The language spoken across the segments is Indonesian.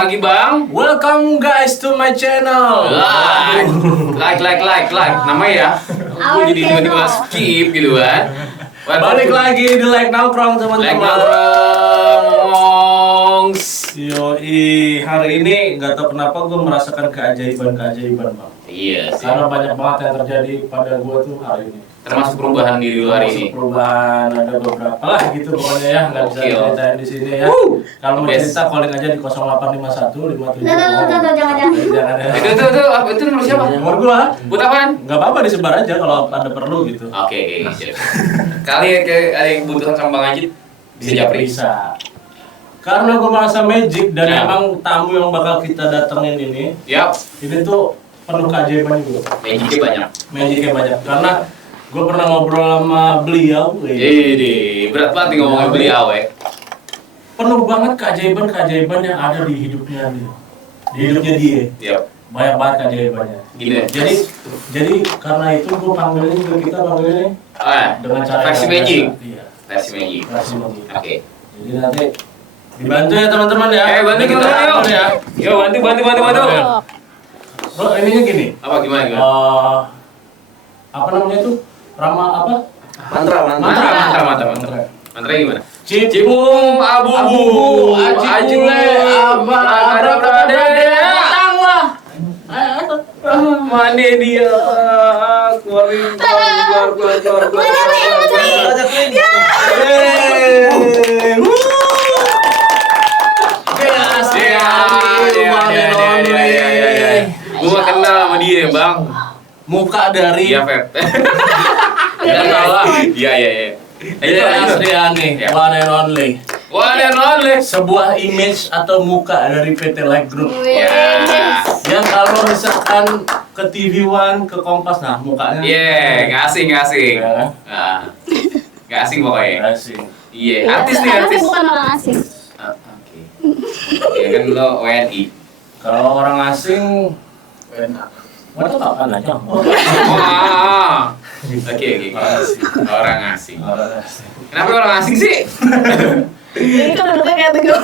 lagi Bang. Welcome guys to my channel. Like. Namanya ya. Aku jadi tiba-tiba skip gitu kan. Balik lagi di Like Nongkrong teman-teman. Like Nongkrong. Yoi, hari ini nggak tahu kenapa gue merasakan keajaiban Bang. Iya sih. Karena banyak banget yang terjadi pada gue tuh hari ini. Termasuk perubahan di luar ini. Perubahan ada beberapa lah gitu pokoknya ya, nggak bisa ceritain di sini ya. Kalau mau cerita calling aja di 0851 57. Jangan ya. Itu nomor siapa? Nomor gua. Buat apaan? Nggak apa-apa disebar aja kalau ada perlu gitu. Oke, siap. Kali ada yang butuh sama Bang Ajit bisa japri. Bisa. Karena gue merasa magic dan Ya. emang tamu yang bakal kita datengin ini tuh penuh keajaiban juga. Magicnya banyak. Karena gue pernah ngobrol sama beliau. Berat banget nih ngomongin beliau Penuh banget keajaiban yang ada di hidupnya dia. Di hidupnya dia. Yap. Banyak banget keajaibannya. Gini. Jadi karena itu gue panggilnya dengan cara versi yang magic. biasa. Iya. Versi magic. Oke. Jadi nanti dibantu ya teman-teman ya. Bantu kita ya. Yo, bantu. Bro, ininya gini. Apa gimana? Apa namanya itu? Rama apa? Mantra gimana? Cipung abu ajule abadabradade tanglah. Mana dia? Keluar. Gua kenal sama dia, Bang. Muka dari Fet. Iya. Itu asli aneh, one and only. Sebuah image atau muka dari PT Like Group. Yang kalau misalkan ke TV One, ke Kompas, nah mukanya. Nggak asing. Ya. Nggak asing pokoknya. Asing. Iya, artis nih artis. Tapi bukan orang asing. Oke. Ya kan lo WNI. Kalau orang asing, mana kapan aja? Oke. Orang asing. Kenapa orang asing sih? Ini kan duduknya kayak teguh.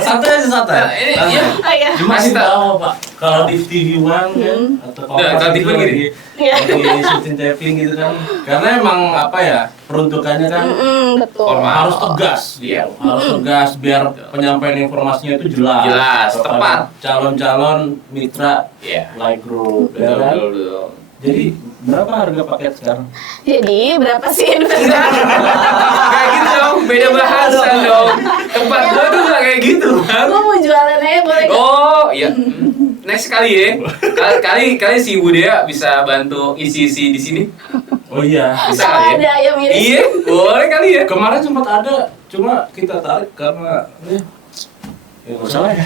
Santai. Iya. Masih tahu Pak, kalau di TV One kan atau Kalau TV One gini. di syuting taping gitu kan, karena emang apa ya peruntukannya kan Betul. harus tegas, Iya. harus tegas biar penyampaian informasinya itu jelas, tepat. Calon-calon mitra Like Group, ya kan? Betul. Jadi berapa harga paket sekarang? Jadi berapa sih investor? Kayak gitu dong, beda bahasan dong. Tempat gua tuh nggak kayak gitu, Bang. Gue mau jualan aja boleh nggak? Oh iya, next kali ya. Kali si Ibu Dea bisa bantu isi di sini. Oh iya. Bisa Kalau kali ada ayam iris. Iya, boleh kali ya. Kemarin sempat ada, cuma kita tarik karena nggak salah ya.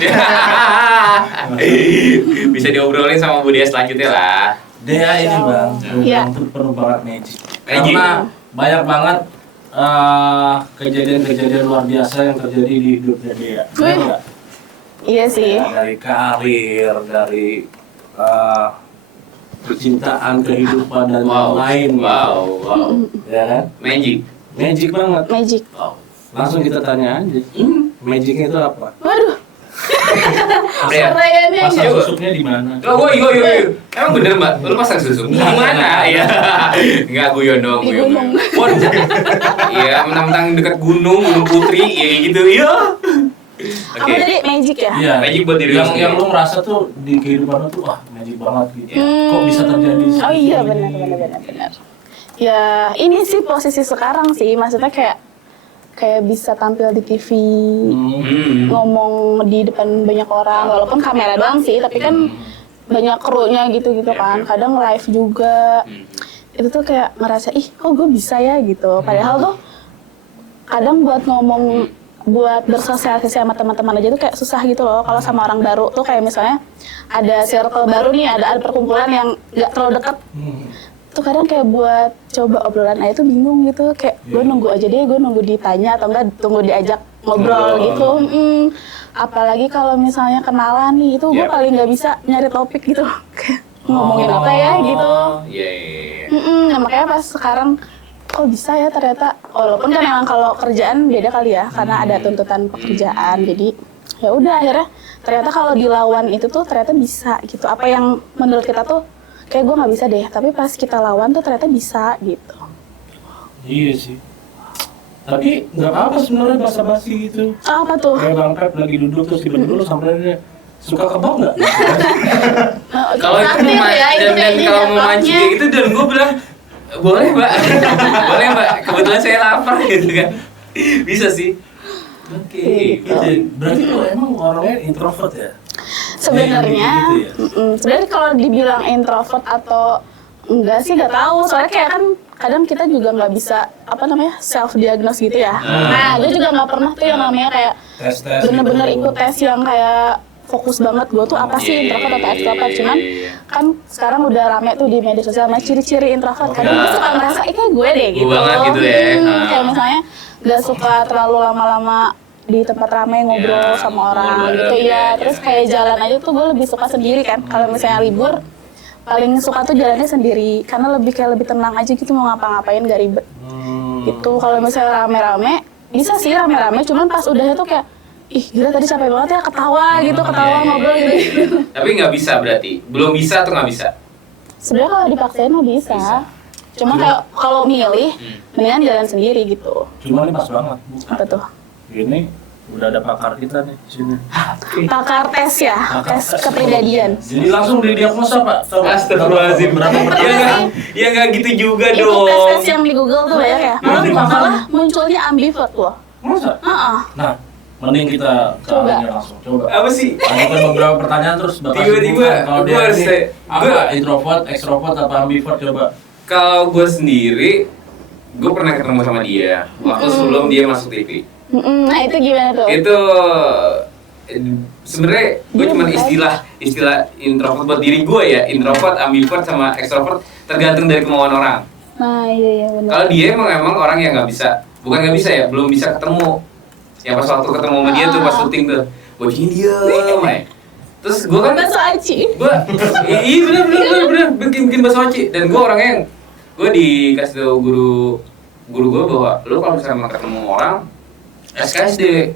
Bisa diobrolin sama Bu Dea selanjutnya lah. Dea ini Bang, Iya. itu penuh banget magic. Karena banyak banget kejadian-kejadian luar biasa yang terjadi di hidupnya Dea. Benar nggak? Iya sih. Dari karir, dari percintaan, kehidupan dan lain. Wow. Ya kan? Magic banget. Magic. Wow. Langsung kita tanya aja. Magicnya itu apa? Waduh. Ya. Pertanyaannya Pasang aja. susuknya di mana? Oh, iya. Emang bener, Mbak? Lu pasang susu? Gimana? Iya. Enggak guyon dong, Di gunung. Waduh. Iya, mentang-mentang dekat Gunung Putri, ya kayak gitu. Iya. Apa tadi magic ya? Iya. Magic buat diri lu yang sendiri. lu merasa tuh di kehidupan lu tuh wah magic banget gitu. Kok bisa terjadi? Oh iya benar. Ya ini sih posisi sekarang sih, maksudnya kayak bisa tampil di TV, ngomong di depan banyak orang, walaupun kamera doang sih, tapi kan banyak krunya gitu kan, kadang live juga. Itu tuh kayak ngerasa kok gue bisa ya gitu, padahal tuh kadang buat ngomong, buat bersosialisasi sama teman-teman aja tuh kayak susah gitu loh. Kalau sama orang baru tuh kayak misalnya ada circle baru nih, ada perkumpulan yang nggak terlalu dekat, tuh kadang kayak buat coba obrolan aja tuh bingung gitu, kayak gue nunggu aja deh, gue nunggu ditanya atau enggak tunggu diajak ngobrol gitu. Apalagi kalau misalnya kenalan nih, itu gue paling nggak bisa nyari topik gitu, kayak ngomongin apa ya gitu. Nah makanya pas sekarang kok bisa ya ternyata, walaupun kan emang kalau kerjaan beda kali ya, karena ada tuntutan pekerjaan, jadi ya udah akhirnya ternyata kalau dilawan itu tuh ternyata bisa gitu. Apa yang menurut kita tuh kayak gue nggak bisa deh, tapi pas kita lawan tuh ternyata bisa gitu. Iya sih. Tapi nggak apa-apa sebenarnya basa-basi gitu. Apa tuh? Kayak Bang Pep lagi duduk terus tiba-tiba lu samperin dia, suka kebab nggak? Kalau itu dan kalau mau mancing kayak gitu dan gue bilang boleh mbak, boleh mbak. Kebetulan saya lapar gitu kan, bisa sih. Oke. Berarti lu emang orangnya introvert ya? Sebenarnya, Gitu ya? sebenarnya kalau dibilang introvert atau enggak sih nggak tahu. Soalnya kayak kan kadang kita juga nggak bisa self diagnose gitu ya. Nah, gue juga nggak pernah tuh yang namanya kayak Tes bener-bener gitu. ikut tes yang kayak fokus banget gue tuh apa sih introvert atau extrovert. Cuman kan sekarang udah rame tuh di media sosial sama ciri-ciri introvert. Kadang gue suka ngerasa kayak gue deh gitu. Gue banget gitu ya. Kayak misalnya nggak suka terlalu lama-lama di tempat ramai ngobrol sama orang gitu ya. Terus kayak jalan aja tuh gue lebih suka sendiri kan. Kalau misalnya libur paling suka tuh jalannya sendiri karena lebih tenang aja gitu, mau ngapa-ngapain gak ribet gitu. Kalau misalnya rame-rame bisa sih rame-rame, cuman pas udahnya tuh kayak ih gila tadi capek banget ya, ketawa ngobrol gitu. Tapi nggak bisa berarti, belum bisa atau nggak bisa? Sebenarnya kalau dipaksain mah bisa. Cuma kayak kalau milih mendingan jalan sendiri gitu. Cuma ini pas banget. Apa tuh? Ini udah ada pakar kita nih di sini. Pakar tes ya, tes kepribadian. Jadi langsung didiagnosa Pak. Astagfirullahaladzim. Berapa pertanyaan? Ya nggak gitu juga Itu dong. tes yang di Google tuh banyak ya. Malah munculnya ambivert loh. Masa? Nah, mending kita Coba. langsung coba. Apa sih? Ada beberapa pertanyaan terus bakal Tiba-tiba sebutkan. Kalau gue dia harus ini apa? Introvert, extrovert, apa ambivert coba? Kalau gue sendiri, gue pernah ketemu sama dia waktu sebelum dia masuk TV. Nah itu gimana tuh? Itu sebenarnya gue cuma istilah introvert buat diri gue ya, introvert, ambivert sama extrovert tergantung dari kemauan orang. Nah iya benar. Kalau dia emang orang yang bukan nggak bisa ya, belum bisa ketemu. Ya pas waktu ketemu sama dia tuh pas syuting tuh, bocahnya diem aja. Terus gue kan Bakso aci. iya bener bikin bakso aci. Dan gue orangnya yang gue dikasih tau guru gue bahwa lo kalau misalnya mau ketemu orang SKSD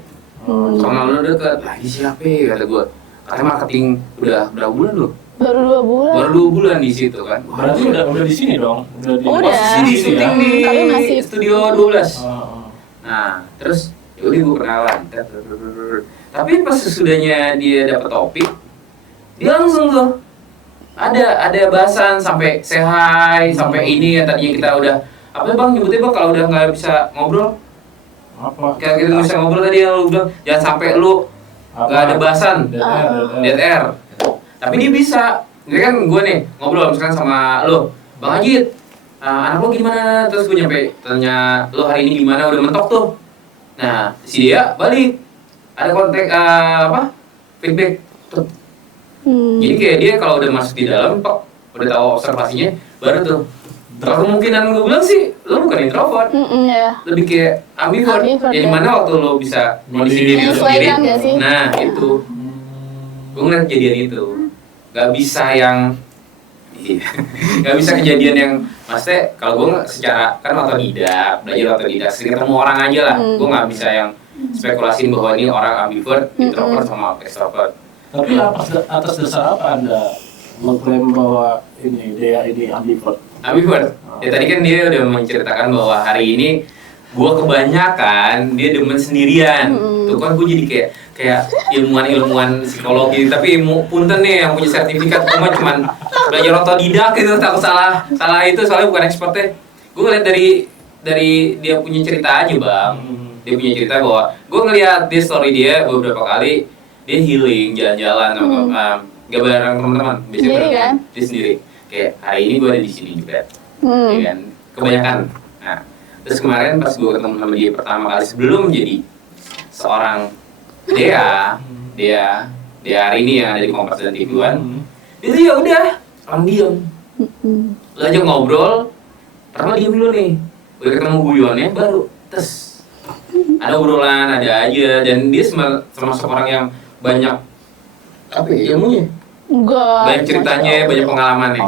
sama lo deket lagi siapa ya, kata gue. Karena marketing udah berapa bulan lo? Baru 2 bulan. Baru 2 bulan di situ kan. Berarti udah di sini dong. Udah. Posisi di syuting di Tapi masih- Studio 12. Oh. Nah, terus yaudah gue kenalan. Tapi pas sesudahnya dia dapet topik, dia langsung tuh ada bahasan sampai say hi, sampai ini yang tadinya kita udah apa bang nyebutnya bang kalau udah nggak bisa ngobrol, Apa? kayak kita nggak bisa ngobrol tadi yang lu bilang jangan sampai lu nggak ada bahasan, dead air. Tapi dia bisa. Jadi kan gue nih ngobrol misalkan sama lo, Bang Ajit, anak lo gimana? Terus gue nyampe tanya lo hari ini gimana, udah mentok tuh. Nah si dia balik, ada kontak feedback. Jadi kayak dia kalau udah masuk di dalam, udah tahu observasinya, baru tuh. Kalau kemungkinan gue bilang sih, lo bukan introvert, Ya. lebih kayak ambivert. Ya ya. dimana waktu lo bisa kondisi diri lo sendiri. Menyesuaikan nggak sih? Nah itu, gue ngeliat kejadian itu, gak bisa yang, gak bisa kejadian yang, maksudnya kalau gue secara kan otodidak, belajar otodidak, sering ketemu orang aja lah, gue gak bisa yang spekulasiin bahwa ini orang ambivert, introvert sama extrovert. Tapi atas dasar apa Anda mengklaim bahwa dia ambivert? Ambivert. Ya tadi kan dia udah menceritakan bahwa hari ini gua kebanyakan dia demen sendirian. Tuh kan gua jadi kayak ilmuwan psikologi, tapi punten nih yang punya sertifikat, gua cuman belajar otodidak gitu, takut salah itu soalnya bukan expertnya. Gua ngeliat dari dia punya cerita aja bang. Dia punya cerita bahwa gua ngeliat di story dia beberapa kali dia healing jalan-jalan sama gak bareng teman-teman, biasanya Sendiri kan? dia sendiri. Kayak hari ini gue ada di sini juga, ya kan? Kebanyakan. Nah, terus kemarin pas gue ketemu sama dia pertama kali sebelum jadi seorang dia hari ini yang ada di Kompas dan TV One, dia tuh ya udah orang diem. Lo aja ngobrol, pertama diem dulu nih, udah ketemu guyonnya baru tes. Ada obrolan, ada aja, dan dia termasuk orang yang banyak apa ya ilmunya. Banyak ceritanya, banyak pengalamannya.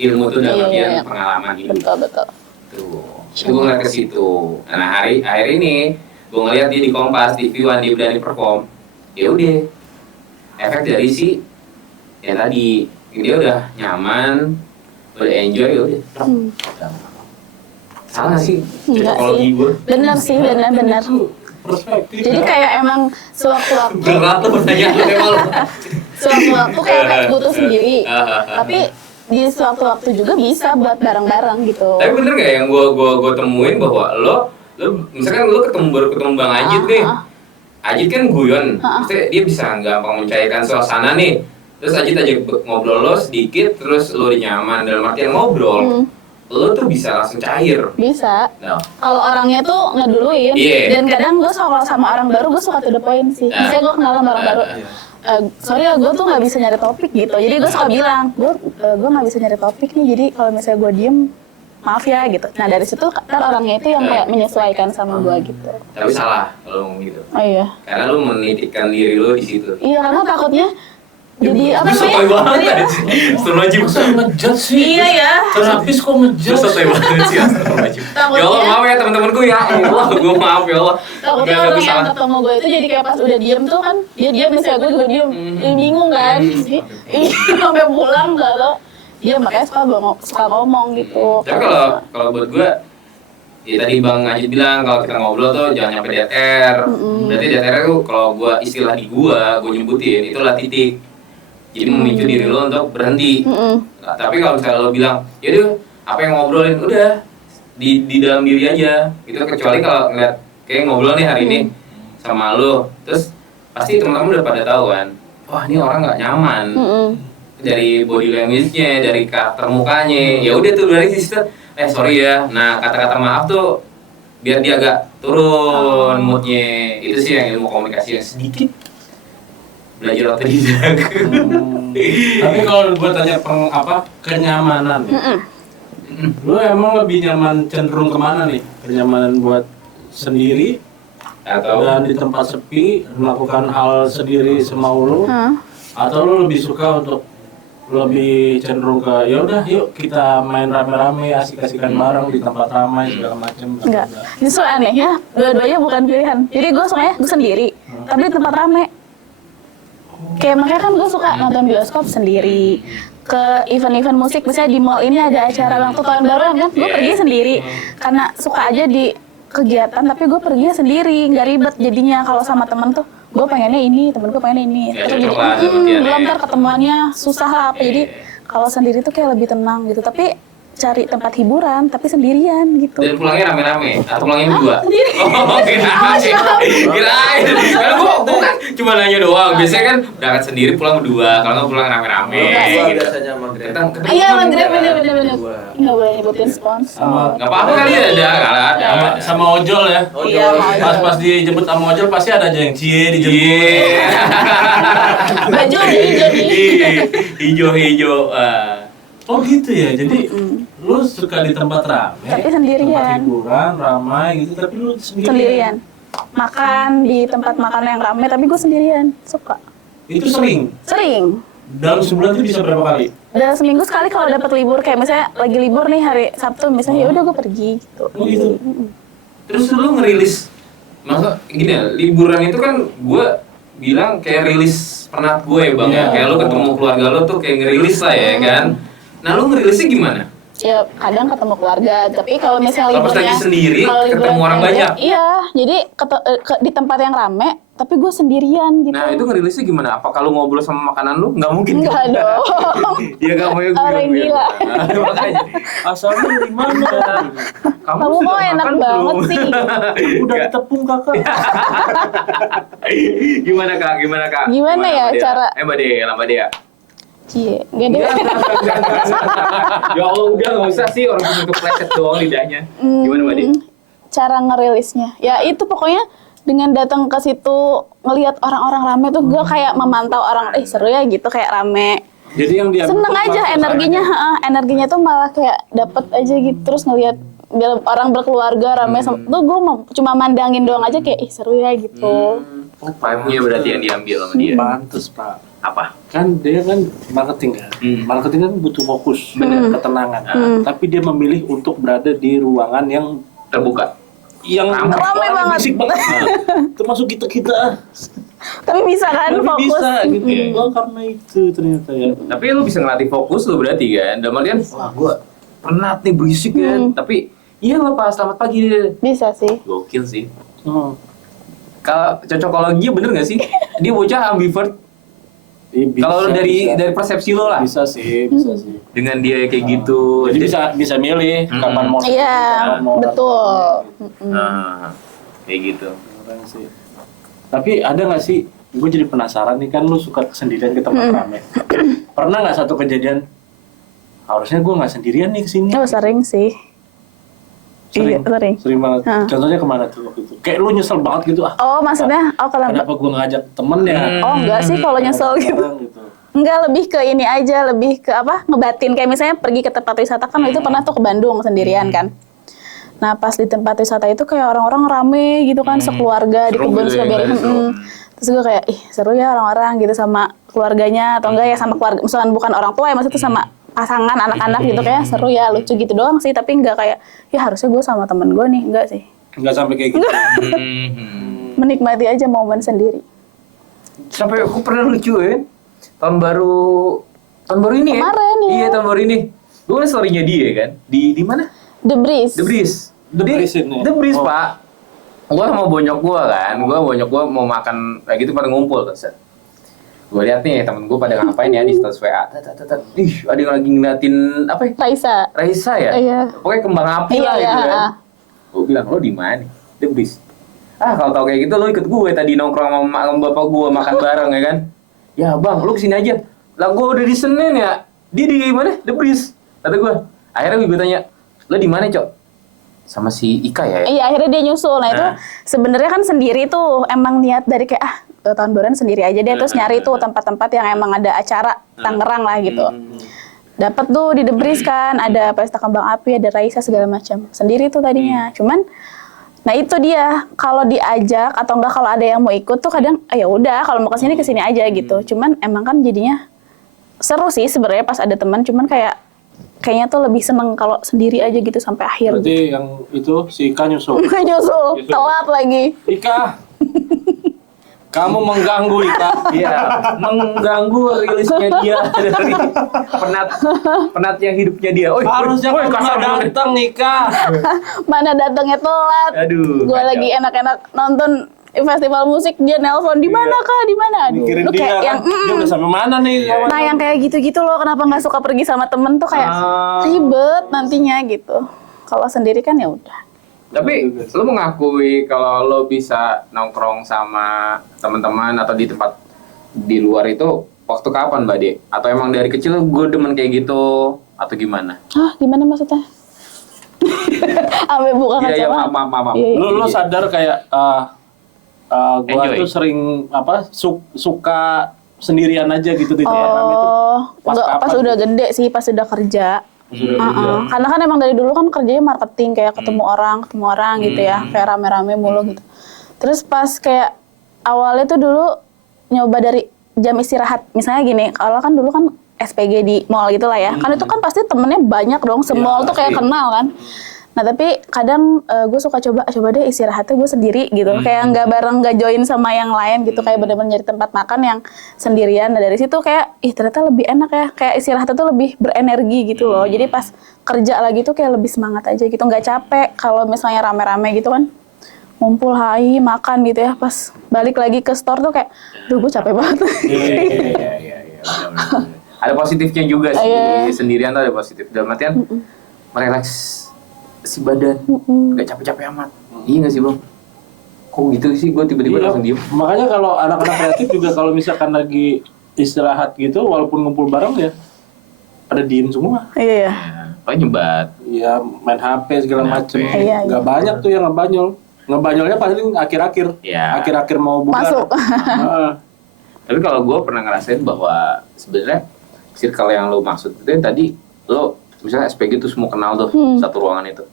Ilmu tuh dalam artian pengalaman hidup. Betul. Tuh, itu gue ngeliat ke situ. Nah akhir ini gue ngeliat dia di Kompas, di TV One, dia berani perform. Ya udah, efek dari si ya tadi dia udah nyaman, udah enjoy, udah. Salah nggak sih Enggak psikologi sih. gue? Bener sih, bener. Perspektif. Jadi kayak emang sewaktu-waktu Berat tuh pertanyaan lu emang lu. sewaktu-waktu kayak butuh sendiri. Tapi di sewaktu-waktu juga bisa buat bareng-bareng gitu. Tapi bener nggak yang gue temuin bahwa lo misalkan lo baru ketemu Bang Ajit nih. Ajit kan guyon, maksudnya dia bisa gampang mencairkan suasana nih. Terus Ajit ajak ngobrol lo sedikit, terus lo udah nyaman dalam artian ngobrol. Lo tuh bisa langsung cair. Bisa. No. Kalau orangnya tuh ngeduluin, dan kadang gue kalau sama orang baru gue suka to the point sih. Misalnya gue kenal sama orang baru, sorry ya gue tuh nggak bisa nyari topik gitu. Jadi gue suka bilang, gue nggak bisa nyari topik nih. Jadi kalau misalnya gue diem, maaf ya gitu. Nah dari situ kan orangnya itu yang kayak menyesuaikan sama gue gitu. Tapi salah kalau ngomong gitu. Oh iya. Karena lo menitipkan diri lo di situ. Iya karena takutnya jadi apa Lu sotoy banget Jadi- aja. Astagfirullahaladzim. Masa ngejudge sih? Iya ya. Terapis kok Lu ngejudge? sotoy banget sih. Astagfirullahaladzim. Takutnya- Ya Allah maaf ya teman-temanku ya. Allah gue maaf ya Allah. Takutnya Gak ada orang gue yang salah. ketemu gue itu jadi kayak pas udah diem tuh kan dia diem misalnya gue juga diem, dia bingung kan, iya sampai pulang nggak tau, dia makanya suka ngomong gitu. Tapi kalau buat gue, ya tadi Bang Ajit bilang kalau kita ngobrol tuh jangan nyampe DTR. Berarti DTR itu kalau gue istilah di gue nyebutin itulah titik. Jadi memicu diri lo untuk berhenti. Nah, tapi kalau misalnya lo bilang, yaudah apa yang ngobrolin udah di dalam diri aja. Itu kecuali kalau ngeliat kayak ngobrol nih hari ini sama lo, terus pasti teman-teman udah pada tahu kan, wah ini orang nggak nyaman. Dari body language-nya, dari karakter mukanya, ya udah tuh dari situ. Sorry ya. Nah kata-kata maaf tuh biar dia agak turun moodnya. Itu sih yang ilmu komunikasi yang sedikit belajar otodidak. Tapi kalau gue tanya kenyamanan, lu emang lebih nyaman cenderung kemana nih? Kenyamanan buat sendiri Atau dan di tempat sepi melakukan hal sendiri semau lu, atau lu lebih suka untuk lebih cenderung ke ya udah yuk kita main rame-rame asik-asikan bareng di tempat ramai segala macam. Enggak, justru aneh ya, dua-duanya bukan pilihan. Jadi gue sukanya gue sendiri, tapi di tempat rame. Kayak makanya kan gue suka nonton bioskop sendiri, ke event-event musik, misalnya di mall ini ada acara ulang tahun baru kan, gue pergi sendiri karena suka aja di kegiatan, tapi gue perginya sendiri, nggak ribet jadinya. Kalau sama temen tuh, gue pengennya ini, temen gue pengennya ini, Ya, terus jadi cocok lah, pengertiannya. belum ntar ketemuannya susah lah apa. Jadi kalau sendiri tuh kayak lebih tenang gitu, tapi cari tempat hiburan tapi sendirian gitu. dan pulangnya rame-rame atau pulangnya berdua? Sendiri. Oh, kirain. Karena gua kan cuma nanya doang. Biasanya kan berangkat sendiri pulang berdua, kalau nggak pulang rame-rame. Iya, Gitu. biasanya sama Grab. Iya, bener. Nggak boleh nyebutin sponsor. Nggak apa-apa kali ada. Sama ojol ya. Iya, mau Pas dijemput sama ojol pasti ada aja yang cie dijemput. Iya. baju hijau nih. Hijau-hijau. Oh gitu ya. Jadi lu suka di tempat ramai, Tapi sendirian. tempat hiburan ramai gitu, tapi lu Sendirian. Makan di tempat makan yang ramai, tapi gue sendirian. Suka. Itu sering. Sering. Dalam sebulan itu bisa berapa kali? Udah seminggu sekali kalau dapat libur, kayak misalnya lagi libur nih hari Sabtu, misalnya ya udah gue pergi gitu. Oh gitu. Terus lu ngerilis, masa gini ya, liburan itu kan gue bilang kayak rilis penat gue ya bang. Iya. Kayak lu ketemu keluarga lu tuh kayak ngerilis lah ya kan. Nah lu ngerilisnya gimana? Ya kadang ketemu keluarga, tapi kalau misalnya Kalau pas liburnya lagi sendiri, kalau ketemu liburan orang pendek, banyak. Iya, jadi di tempat yang rame, tapi gue sendirian gitu. Nah itu ngerilisnya gimana? Apa kalau ngobrol sama makanan lu? Nggak mungkin. Enggak dong. Dia nggak mau yang Orang gila. Makanya. Asalnya di mana? Kamu sudah mau enak makan banget belum? sih. Udah ditepung kakak. Gimana kak? Gimana ya Mbak Dea? cara- Mbak Dea. Cie, gak deh. Ya Allah udah nggak usah sih orang cuma kepleset doang lidahnya. Gimana Mbak Dea? Cara ngerilisnya, ya itu pokoknya dengan datang ke situ ngelihat orang-orang rame tuh gue kayak memantau orang, seru ya gitu kayak rame. Jadi yang dia Seneng aja energinya, energinya tuh malah kayak dapet aja gitu, terus ngelihat orang berkeluarga rame, tuh gue cuma mandangin doang aja kayak seru ya gitu. Vibe-nya berarti yang diambil sama dia. pantes pak. Apa? Kan dia kan marketing kan. Marketing kan butuh fokus, ketenangan. Tapi dia memilih untuk berada di ruangan yang Terbuka. yang Ramai banget. berisik banget. Termasuk kita. Tapi bisa kan Tapi fokus. bisa gitu ya. Oh karena itu ternyata ya. Tapi lu bisa ngelatih fokus lu berarti kan. Dalam artian, wah gua penat nih berisik kan. Tapi iya Bapak, selamat pagi. Bisa sih. Gokil sih. Oh. Kalau cocokologinya bener gak sih? Dia bocah ambivert. Kalau dari persepsi lo lah. bisa sih. Dengan dia kayak gitu. Jadi bisa milih kapan mau. Iya, kapan mau betul. Nah, kayak gitu. orang sih. Tapi ada nggak sih? Gue jadi penasaran nih, kan lu suka sendirian ke tempat rame. Pernah nggak satu kejadian? Harusnya gue nggak sendirian nih kesini. Oh, sering sih. Iya, sering. Sering banget. Hah. Contohnya kemana tuh waktu itu? Kayak lu nyesel banget gitu ah. Oh, maksudnya Kenapa gue ngajak temen ya? Oh, enggak sih kalau nyesel gitu. Gitu. Enggak, lebih ke ini aja, lebih ke apa? Ngebatin. Kayak misalnya pergi ke tempat wisata kan itu pernah tuh ke Bandung sendirian kan. Nah, pas di tempat wisata itu kayak orang-orang rame gitu kan, sekeluarga di Seru kebun gitu ya, strawberry. seru. Terus gue kayak, ih seru ya orang-orang gitu sama keluarganya atau enggak ya sama keluarga, misalkan bukan orang tua ya, maksudnya tuh sama pasangan, anak-anak gitu kayak seru ya, lucu gitu doang sih, tapi enggak kayak, ya harusnya gue sama temen gue nih, enggak sih. Nggak sampai kayak gitu. Menikmati aja momen sendiri. Sampai aku pernah lucu ya. Tahun baru ini ya. Kemarin, ya. Iya, tahun baru ini. Gue ngeliat story-nya dia kan. Di mana? The Breeze. The Breeze. The Breeze ini? The Breeze, Oh. Pak. Gua sama bonyok gua kan. Bonyok gua mau makan kayak gitu pada ngumpul kan. Gue lihat nih temen gue pada ngapain ya di status WA. Ih, ada yang lagi ngeliatin apa ya? Raisa ya? Iya. Pokoknya kembang api Iya, lah gitu iya. kan. Gue bilang, lo di mana? The Breeze. Ah, kalau tau kayak gitu lo ikut gue tadi nongkrong sama bapak gue makan bareng ya kan. Ya bang, lo kesini aja. Lah gue udah di Senin ya. Dia di mana? The Breeze. Kata gue. Akhirnya gue tanya, lo di mana Cok? Sama si Ika ya? Iya, akhirnya dia nyusul. Nah, itu sebenarnya kan sendiri tuh emang niat dari kayak tahun baruan sendiri aja deh, terus nyari tuh tempat-tempat yang emang ada acara Tangerang lah gitu. Dapat tuh di The Breeze kan, ada pesta kembang api, ada Raisa segala macam. Sendiri tuh tadinya. Cuman nah itu dia, kalau diajak atau enggak kalau ada yang mau ikut tuh kadang ya udah kalau mau kesini aja gitu. Cuman emang kan jadinya seru sih sebenarnya pas ada teman, cuman kayaknya tuh lebih seneng kalau sendiri aja gitu sampai akhir. Berarti yang itu si Ika nyusul. Bukan nyusul, telat lagi. Ika, kamu mengganggu Ika. Iya, mengganggu rilisnya dia dari penatnya hidupnya dia. Oh, Harusnya kamu datang Ika. Mana datangnya telat. Aduh, Gue kacau. lagi enak-enak nonton festival musik, dia nelpon di mana kah, di mana? Aduh, Mikirin lu dia kayak kan. yang Dia udah sampai mana nih? nah yang kayak gitu-gitu loh, kenapa nggak suka pergi sama temen tuh kayak ribet nantinya gitu. Kalau sendiri kan ya udah. Tapi lo mengakui kalau lo bisa nongkrong sama teman-teman atau di tempat di luar itu waktu kapan, Mbak De? Atau emang dari kecil gue demen kayak gitu atau gimana? Hah, gimana maksudnya? Sampai buka Iya, kaca. maaf. Iya, iya. Lu sadar kayak gua Enjoy. tuh sering suka sendirian aja gitu di daerah itu. Oh, Pas enggak, kapan pas tuh? udah gede sih, pas udah kerja. Karena kan emang dari dulu kan kerjanya marketing, kayak ketemu orang gitu ya, kayak rame-rame mulu gitu. Terus pas kayak awalnya tuh dulu nyoba dari jam istirahat, misalnya gini, kalau kan dulu kan SPG di mall gitu lah ya, kan itu kan pasti temennya banyak dong, semall tuh kayak pasti. kenal kan. Nah tapi kadang gue suka coba deh istirahatnya gue sendiri gitu, kayak nggak bareng, nggak join sama yang lain gitu, kayak bener-bener nyari tempat makan yang sendirian. Nah dari situ kayak ternyata lebih enak ya, kayak istirahatnya tuh lebih berenergi gitu loh. Jadi pas kerja lagi tuh kayak lebih semangat aja gitu, nggak capek. Kalau misalnya rame-rame gitu kan, ngumpul hai makan gitu ya, pas balik lagi ke store tuh kayak, duh gue capek banget. Iya. benar-benar. Ada positifnya juga sih, Iya. sendirian tuh ada positif. Dalam artian merelaks si badan, nggak capek-capek amat. Iya nggak sih bang? Kok gitu sih gue tiba-tiba Iya, langsung diem. makanya kalau anak-anak kreatif juga kalau misalkan lagi istirahat gitu, walaupun ngumpul bareng ya, pada diem semua. Iya. Paling nyebat. Ya main HP segala Main macem. HP. Iya, Nggak banyak tuh yang ngebanyol. Ngebanyolnya pasti akhir-akhir. Iya. Akhir-akhir mau bubar. Masuk. Heeh. Tapi kalau gue pernah ngerasain bahwa sebenarnya circle yang lo maksud itu yang tadi lo misalnya SPG tuh semua kenal tuh satu ruangan itu.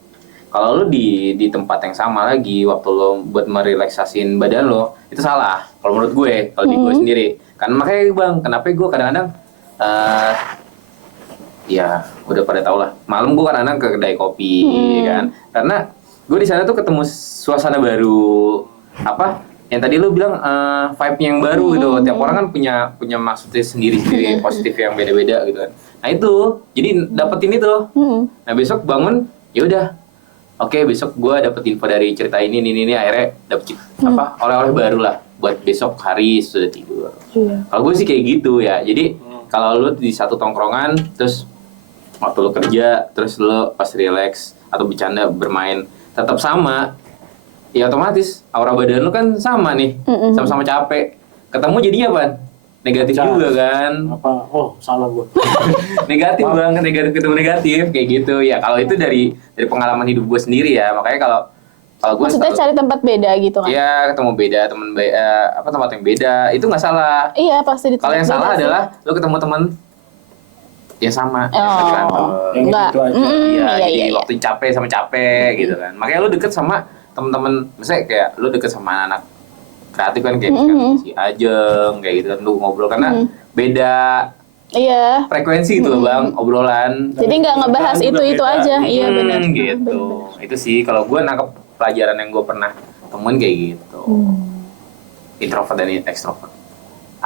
Kalau lo di tempat yang sama lagi waktu lo buat merelaksasin badan lo itu salah. Kalau menurut gue, kalau di gue sendiri. Kan makanya bang, kenapa gue kadang-kadang ya udah pada tau lah. Malam gue kadang-kadang ke kedai kopi kan. Karena gue di sana tuh ketemu suasana baru, apa yang tadi lu bilang vibe-nya yang baru gitu. Tiap orang kan punya maksudnya sendiri-sendiri positif yang beda-beda gitu kan. Nah itu, jadi dapetin itu. Nah besok bangun, ya udah. Oke, besok gua dapet info dari cerita ini akhirnya dapet oleh-oleh baru lah buat besok hari sudah tidur. Kalau gue sih kayak gitu ya. Jadi kalau lu di satu tongkrongan terus waktu lu kerja terus lu pas relax atau bercanda bermain tetap sama, ya otomatis aura badan lu kan sama nih, sama-sama capek. Ketemu jadinya apa? Negatif juga kan? Apa? Oh, salah gua. Negatif banget, negatif ketemu negatif kayak gitu. Ya kalau itu dari pengalaman hidup gue sendiri ya. Makanya kalau gue maksudnya cari tempat beda gitu kan? Iya, ketemu beda tempat yang beda itu nggak salah. Iya pasti di tempat Kalau yang salah beda sih. adalah lu ketemu teman ya sama di kantor. Enggak. Gitu aja. Iya, jadi iya. waktu capek sama capek gitu kan. Makanya lu deket sama teman-teman, misalnya kayak lu deket sama anak kreatif kan kayak misalkan si Ajeng kayak gitu kan, lu ngobrol karena beda Iya. frekuensi gitu loh Bang, obrolan. Jadi nggak ngebahas Juga itu beda. aja. Iya benar. Gitu. Benar. Itu sih kalau gue nangkep pelajaran yang gue pernah temuin kayak gitu. Introvert dan extrovert.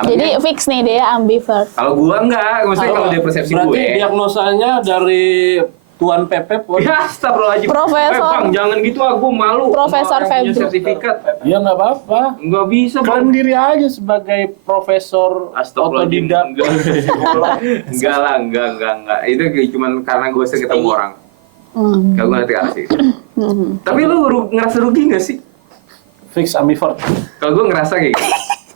Jadi fix nih dia ambivert. Kalau gue enggak, maksudnya kalau dari persepsi berarti gue. diagnosanya dari Tuan Pepep. Ya, astagfirullahaladzim. Profesor. Bang, jangan gitu gue malu. Profesor Orang punya Febri. sertifikat. Ya nggak apa-apa. Enggak bisa, Klaim Bang. diri aja sebagai profesor Astagfirullahaladzim. otodidak. Enggak lah, enggak. Itu cuma karena gue sering ketemu orang. Kalau gue nanti kasih. Tapi lu ngerasa rugi nggak sih? Fix ambivert. Kalau gue ngerasa kayak gitu.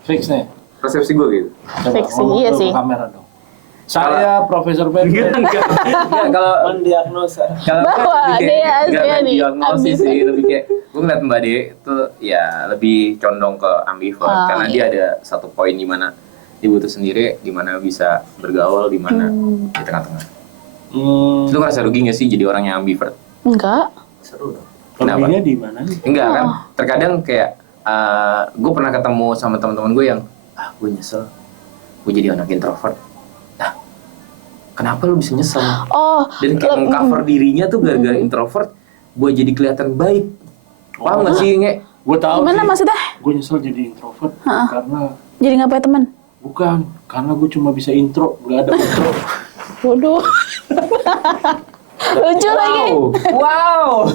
Fix nih. Persepsi gue gitu. Coba Fix sih, ngomong iya dulu sih. ke kamera dong. Saya Profesor Pepep. Enggak, kalau mendiagnosa. Bahwa dia aslinya nih, diagnosis sih, ambivert. lebih kayak gue ngeliat Mbak De tuh ya lebih condong ke ambivert karena dia ada satu poin di mana dia butuh sendiri, di mana bisa bergaul, di mana di tengah-tengah. Lu ngerasa rugi nggak sih jadi orang yang ambivert? Enggak. Seru dong. Kenapa? Lebihnya di mana nih? Enggak kan? Terkadang kayak gue pernah ketemu sama teman-teman gue yang gue nyesel, gue jadi anak introvert. Nah, kenapa lu bisa nyesel? Oh, Dan kayak meng-cover dirinya tuh gara-gara introvert, gue jadi kelihatan baik. Paham nggak sih, Nge? Gue tahu gimana sih. maksudnya? Gue nyesel jadi introvert karena Jadi nggak punya teman? bukan karena gue cuma bisa intro, nggak ada intro. Waduh. Lucu lagi. Wow.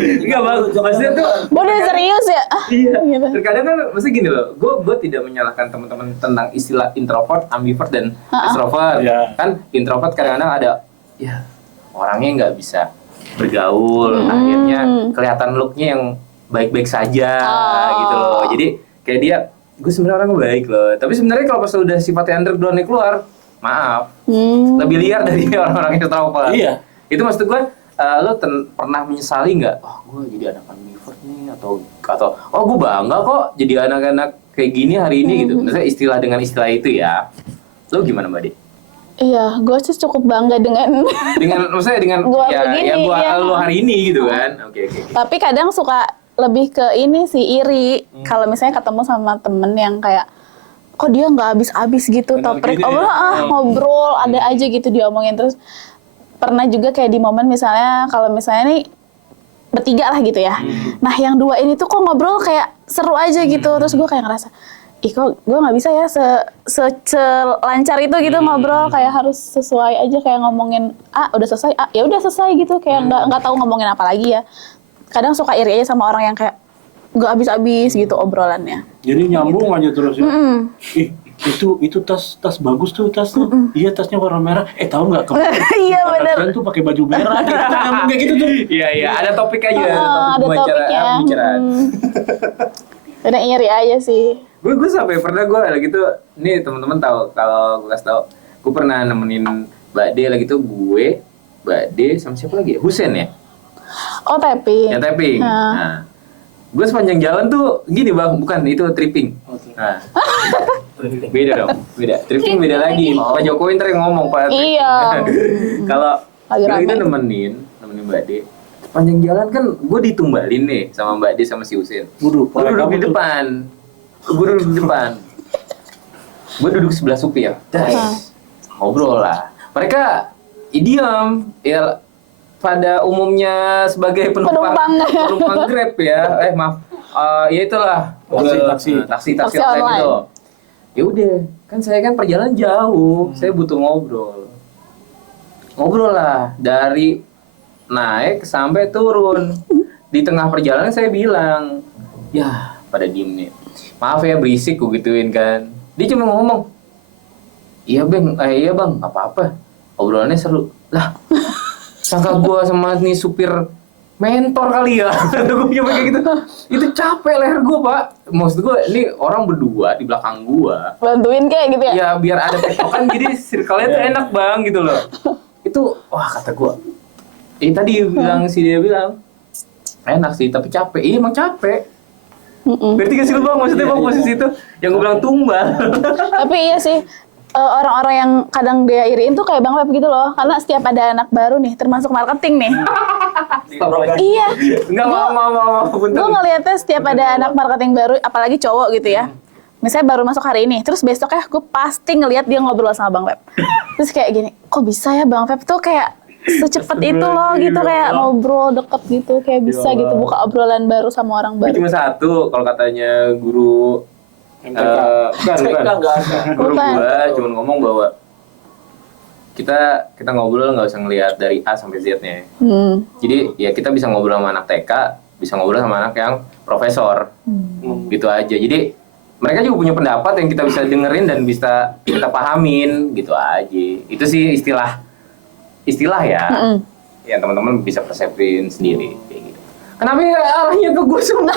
Enggak bagus. Maksudnya tuh Udah serius ya? iya. Gitu. Terkadang kan maksudnya gini loh, gue tidak menyalahkan teman-teman tentang istilah introvert, ambivert dan extrovert. Iya. Kan introvert kadang-kadang ada ya orangnya nggak bisa bergaul, akhirnya kelihatan looknya yang baik-baik saja gitu loh. Jadi kayak dia, gue sebenarnya orang baik loh. Tapi sebenarnya kalau pas udah sifatnya underground keluar, maaf, lebih liar dari orang-orang introvert. Iya. Itu maksud gue, lo pernah menyesali nggak? Oh, gue jadi anak ambivert nih atau oh gue bangga kok jadi anak-anak kayak gini hari ini gitu. Maksudnya istilah dengan istilah itu ya. Lo gimana Mbak De? Iya, gue sih cukup bangga dengan Maksudnya dengan Gua ya begini, gua ya. lo hari ini gitu kan? Oke. Tapi kadang suka lebih ke ini sih iri. Kalau misalnya ketemu sama temen yang kayak kok dia nggak habis-habis gitu Benar topik gini ngobrol ya? ngobrol ada aja gitu diomongin terus. Pernah juga kayak di momen misalnya kalau misalnya nih bertiga lah gitu ya. Nah yang dua ini tuh kok ngobrol kayak seru aja gitu. Terus gue kayak ngerasa, ih kok gue nggak bisa ya selancar itu gitu ngobrol, kayak harus sesuai aja kayak ngomongin udah selesai, ya udah selesai gitu, kayak nggak tahu ngomongin apa lagi ya. Kadang suka iri aja sama orang yang kayak nggak habis-habis gitu obrolannya. Jadi nyambung aja terus ya. Ih, itu tas bagus tuh tasnya. Iya, tasnya warna merah. Tahu nggak kemarin? Iya benar. Kalian tuh pakai baju merah. Nyambung kayak gitu tuh. Iya, ada topik aja, ada topiknya. pembicaraan. Kadang iri aja sih. Gue sampai pernah gue lagi tuh, nih teman-teman tahu kalau gue kasih tahu, gue pernah nemenin Mbak De lagi tuh, gue, Mbak De sama siapa lagi ya? Husen ya? Oh tapping. Yang tapping. Nah, gue sepanjang jalan tuh gini Bang, bukan itu tripping. Nah, beda dong, beda. Tripping beda lagi. Pak Jokowi ntar yang ngomong Pak. Iya. Kalau Lagi kita rame. nemenin Mbak De, sepanjang jalan kan gue ditumbalin nih sama Mbak De sama si Husen. Waduh, Gue duduk di depan. Gue duduk sebelah supir. Ngobrol lah. Mereka diam. Ya pada umumnya sebagai penumpang Grab ya. Maaf. Ya itulah taksi Taksi online online. itu. Ya udah, kan saya kan perjalanan jauh, saya butuh ngobrol lah dari naik sampai turun. Di tengah perjalanan saya bilang, ya pada diem nih, maaf ya berisik gue gituin kan. Dia cuma ngomong, iya bang, nggak apa-apa, obrolannya seru lah. Sangka gue sama nih supir mentor kali ya. Gue coba kayak gitu. Itu capek leher gue, Pak. Maksud gue, ini orang berdua di belakang gue. Bantuin kayak gitu ya? Ya biar ada tektokan, jadi circle-nya tuh enak bang gitu loh. Itu, wah kata gue. Tadi dia bilang, enak sih tapi capek. Iya emang capek. Berarti gak sih lu bang, maksudnya bang posisi itu yang gue bilang tumbal. Tapi iya sih, orang-orang yang kadang dia iriin tuh kayak Bang Pep gitu loh. Karena setiap ada anak baru nih, termasuk marketing nih. Iya. Enggak mau Gue ngeliatnya setiap ada anak marketing baru, apalagi cowok gitu ya. Misalnya baru masuk hari ini, terus besoknya gue pasti ngeliat dia ngobrol sama Bang Pep. Terus kayak gini, kok bisa ya Bang Pep tuh kayak secepat itu loh gitu, kayak ngobrol deket gitu, kayak bisa gitu buka obrolan baru sama orang baru. Cuma satu kalau katanya guru bukan. Guru gua cuma ngomong bahwa kita ngobrol nggak usah ngelihat dari A sampai Z-nya. Jadi ya kita bisa ngobrol sama anak TK, bisa ngobrol sama anak yang profesor. Gitu aja. Jadi mereka juga punya pendapat yang kita bisa dengerin dan bisa kita pahamin gitu aja. Itu sih istilah ya. Ya teman-teman bisa persepsiin sendiri kayak gitu. Kenapa ya arahnya ke gue semua?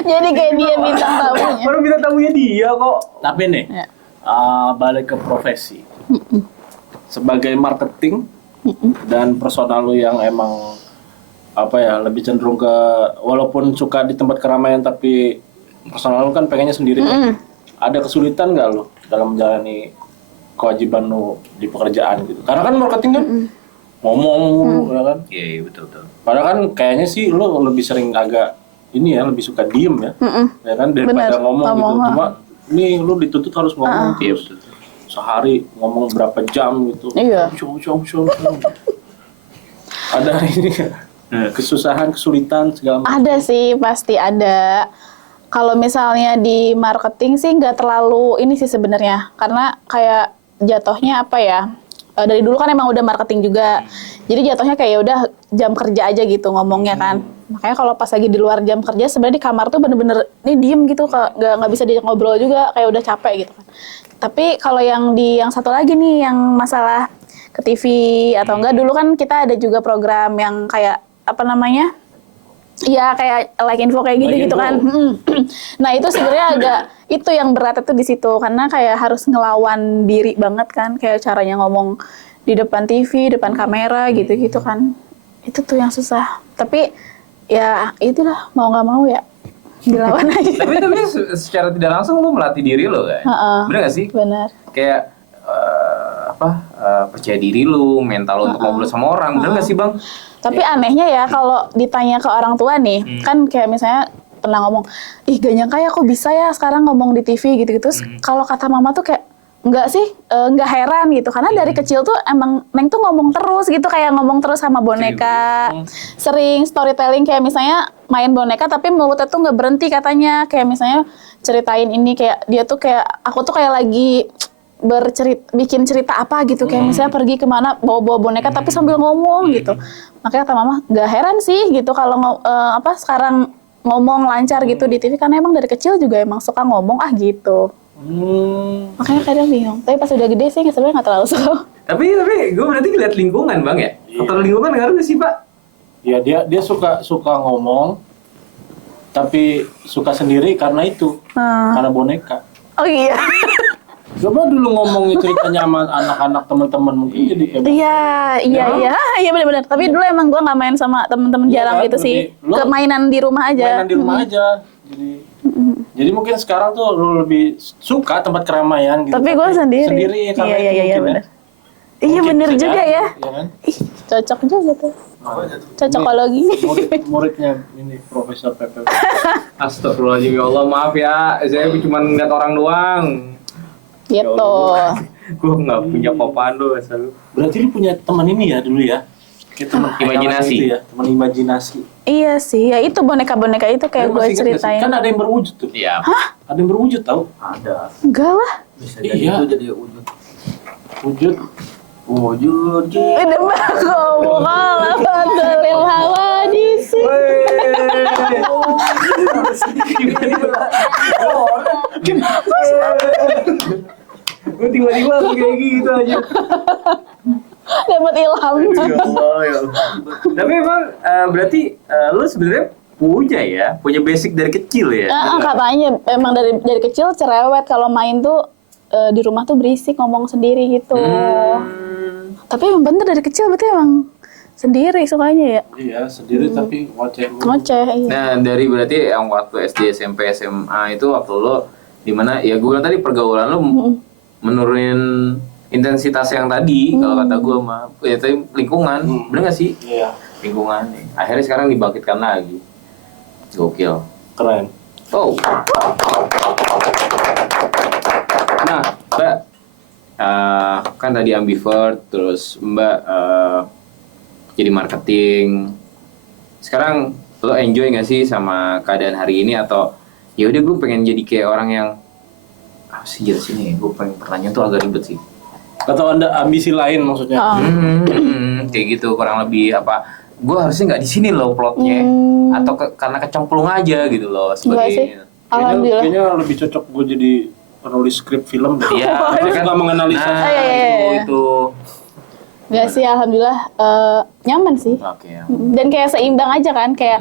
Jadi kayak dia bintang tamunya. Baru bintang tamunya dia kok. Tapi nih, Ya. balik ke profesi. Sebagai marketing dan personal lu yang emang lebih cenderung ke, walaupun suka di tempat keramaian tapi personal lu kan pengennya sendiri. Ada kesulitan nggak lu dalam menjalani kewajiban lu di pekerjaan gitu? Karena kan marketing kan ngomong, ya kan? Iya betul. Padahal kan kayaknya sih lu lebih sering lebih suka diem ya, ya kan daripada Bener, ngomong gitu. ngomong. Cuma nih lu dituntut harus ngomong terus sehari ngomong berapa jam gitu. Iya. Show. Ada ini kesusahan, kesulitan segala macam. Ada sih, pasti ada. Kalau misalnya di marketing sih nggak terlalu ini sih sebenarnya, karena kayak jatuhnya dari dulu kan emang udah marketing juga, jadi jatuhnya kayak ya udah jam kerja aja gitu ngomongnya kan. Makanya kalau pas lagi di luar jam kerja sebenarnya di kamar tuh bener-bener ini diem gitu, nggak bisa diajak ngobrol juga, kayak udah capek gitu kan. Tapi kalau yang satu lagi nih yang masalah ke TV atau enggak, dulu kan kita ada juga program yang kayak ya kayak like info kayak gitu kan. Nah itu sebenarnya agak itu yang berat itu di situ, karena kayak harus ngelawan diri banget kan, kayak caranya ngomong di depan TV, depan kamera gitu kan. Itu tuh yang susah. Tapi ya itulah, mau nggak mau ya dilawan aja. tapi secara tidak langsung lu melatih diri lo kan. Bener gak sih? Benar. Kayak percaya diri lu, mental lu untuk ngobrol sama orang. Bener gak sih bang? Tapi anehnya ya kalau ditanya ke orang tua nih, kan kayak misalnya pernah ngomong, ih gak nyangka ya kok bisa ya sekarang ngomong di TV gitu-gitu. Terus kalau kata mama tuh kayak, enggak sih, enggak heran gitu. Karena dari kecil tuh emang Neng tuh ngomong terus gitu, kayak ngomong terus sama boneka. Sering storytelling, kayak misalnya main boneka tapi mulutnya tuh nggak berhenti katanya. Kayak misalnya ceritain ini, kayak dia tuh kayak, aku tuh kayak lagi bikin cerita apa gitu, kayak misalnya pergi kemana bawa boneka tapi sambil ngomong gitu. Makanya kata mama nggak heran sih gitu kalau sekarang ngomong lancar gitu di TV, karena emang dari kecil juga emang suka ngomong gitu. Makanya kadang bingung, tapi pas udah gede sih sebenarnya nggak terlalu suka. Tapi gue berarti ngeliat lingkungan bang ya? Faktor lingkungan ngaruh gak sih pak? Ya dia suka ngomong, tapi suka sendiri karena itu, karena boneka. Oh iya. Coba dulu ngomongnya ceritanya sama anak-anak teman-teman mungkin jadi kayak Iya benar-benar. Tapi dulu emang gue nggak main sama temen-temen, jarang kan? gitu sih. Mainan di rumah aja. Mainan di rumah aja. Jadi mungkin sekarang tuh lu lebih suka tempat keramaian gitu. Tapi gue sendiri. Sendiri ya karena Iya benar. Iya benar juga ya. Kan? Ih, cocok juga tuh. Cocokologi. Muridnya ini Profesor Pepe. Astagfirullahaladzim, ya Allah maaf ya, saya cuma ngeliat orang doang. Gitu. Gue nggak punya popando asal. Berarti lu punya teman ini ya dulu ya? Kayak teman Imajinasi. gitu ya, teman imajinasi. Iya sih, ya itu boneka-boneka itu kayak gue Masih ingat nggak sih? ceritain. Kan ada yang berwujud tuh. Iya. Ada yang berwujud tahu? Ada. Enggak lah. Bisa Iya. jadi itu jadi wujud. Wujud. Wujud. Udah ngomong kalah Fadlil Hawadis. Gue tiba-tiba kayak gitu aja. Dapat ilham. Ya Allah, ya Allah. Tapi emang berarti lu sebenarnya punya basic dari kecil ya. Katanya emang dari kecil cerewet, kalau main tuh di rumah tuh berisik, ngomong sendiri gitu. Tapi emang bener dari kecil berarti emang sendiri sukanya ya. Iya, sendiri tapi ngoceh. Ngoceh, iya. Nah, dari berarti yang waktu SD, SMP, SMA itu waktu lo dimana ya gue bilang tadi pergaulan lo menurunin intensitas yang tadi kalau kata gue mah ya tadi lingkungan, bener gak sih? Iya, Lingkungan nih. Akhirnya sekarang dibangkitkan lagi. Gokil. keren. Oh. Nah, Mbak, kan tadi ambivert, terus Mbak jadi marketing. Sekarang lo enjoy nggak sih sama keadaan hari ini atau ya udah gue pengen jadi kayak orang yang apa sih jelas ini? Gue pengen pertanyaan tuh agak ribet sih. Atau Anda ambisi lain maksudnya? Kayak gitu kurang lebih apa? Gue harusnya nggak di sini loh plotnya, atau karena kecemplung aja gitu loh Enggak sih. sebagai. Alhamdulillah. Kayaknya lebih cocok gue jadi penulis skrip film deh. Iya, Gue suka menganalisa. Nah, Iya. itu. Enggak sih, alhamdulillah nyaman sih. Oke. Ya. Dan kayak seimbang aja kan, kayak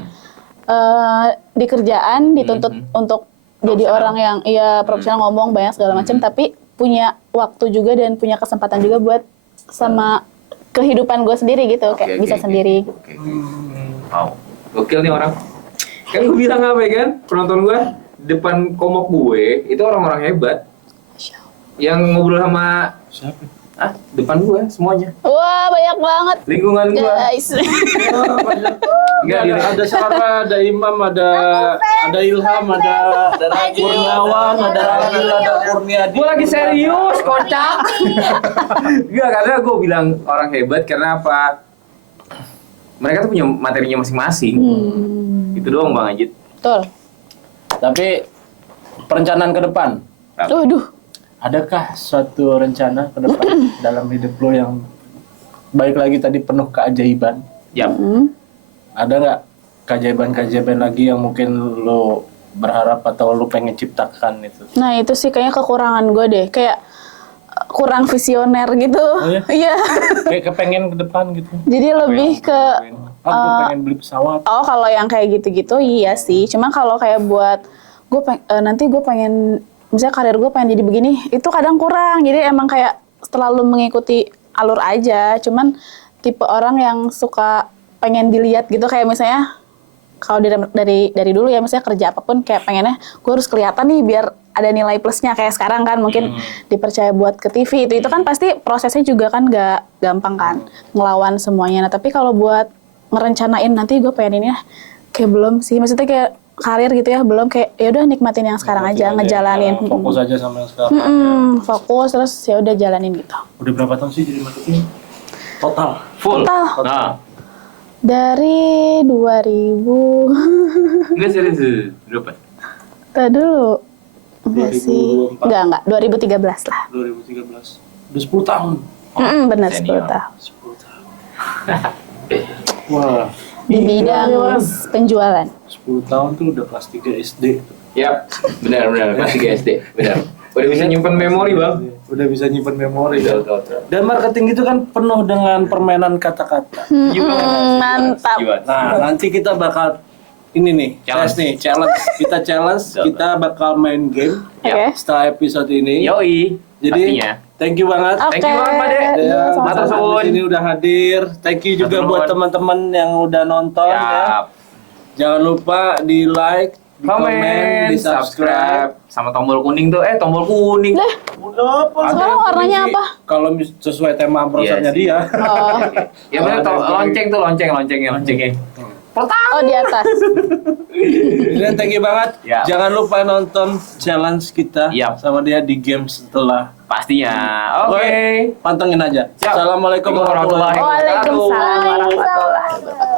di kerjaan dituntut untuk jadi orang yang profesional, ngomong banyak segala macam, tapi punya waktu juga dan punya kesempatan juga buat sama kehidupan gue sendiri gitu, kayak bisa sendiri. Oke. Wow. Gokil nih orang. Kan gue bilang apa ya kan? Penonton gue depan komok gue itu orang-orang hebat. Yang ngobrol sama Siapa? depan gue semuanya. Wah, banyak banget. Lingkungan gue. Guys. Enggak Ada Sarah, ada Imam, ada Ilham, ada Kurniawan, ada Agil, ada Kurniadi. Gue lagi serius, kocak. Enggak, karena gue bilang orang hebat karena apa? Mereka tuh punya materinya masing-masing. Itu doang Bang Ajit. Betul. Tapi perencanaan ke depan, Waduh. adakah suatu rencana ke depan dalam hidup lo yang baik lagi tadi penuh keajaiban? Yap. Ada nggak keajaiban-keajaiban lagi yang mungkin lo berharap atau lo pengen ciptakan itu? Nah, itu sih kayaknya kekurangan gue deh. Kayak kurang visioner gitu. Oh, iya? Iya. Kayak kepengen ke depan gitu. Jadi lebih ke Gue pengen beli pesawat. kalau yang kayak gitu-gitu iya sih. Cuma kalau kayak buat nanti gue pengen, misalnya karir gue pengen jadi begini, itu kadang kurang. Jadi emang kayak terlalu mengikuti alur aja. Cuman tipe orang yang suka pengen dilihat gitu, kayak misalnya kalau dari dulu ya, misalnya kerja apapun kayak pengennya gue harus kelihatan nih biar ada nilai plusnya. Kayak sekarang kan mungkin dipercaya buat ke TV, itu kan pasti prosesnya juga kan gak gampang kan ngelawan semuanya. Nah, tapi kalau buat ngerencanain nanti gue pengen ini, kayak belum sih. Maksudnya kayak karir gitu ya, belum. Kayak ya udah nikmatin yang sekarang aja, ngejalanin. Fokus aja sama yang sekarang. Fokus terus ya udah jalanin gitu. Udah berapa tahun sih jadi marketing? Total. Full. Total. Nah, Dari 2000 enggak serius. Berapa? Tadi dulu. Enggak sih. 2004. Enggak. 2013 lah. 2013. Udah 10 tahun. Benar, 10 senior. tahun. 10 tahun. Wah, Di bidang penjualan. 10 tahun tuh udah kelas 3 SD. Yap, benar kelas 3 SD, benar. Udah bisa nyimpen memori, Bang. Udah bisa nyimpen memori. Betul. Dan marketing itu kan penuh dengan permainan kata-kata. Mantap. Nah, nanti kita bakal ini nih, challenge. Kita challenge, kita bakal main game Oke. setelah episode ini. Yoi. Jadi, pastinya. thank you banget. Oke. Thank you banget, Pak De. Iya, sama-sama. Matur suwun. Di sini udah hadir. Thank you juga Matur buat nuwun. teman-teman yang udah nonton ya. Yap. Jangan lupa di like, di komen, Komen, di subscribe. sama tombol kuning tuh. Tombol kuning. Udah apa? Sekarang warnanya apa? Kalau sesuai tema browsernya Iya sih. dia. Oh. Ya benar, loncengnya. Oh di atas. Dan thank you banget. Ya. Jangan lupa nonton challenge kita Yap. sama dia di game setelah. Pastinya. Oke. Pantengin aja. Siap. Assalamualaikum warahmatullahi wabarakatuh. Waalaikumsalam warahmatullahi wabarakatuh.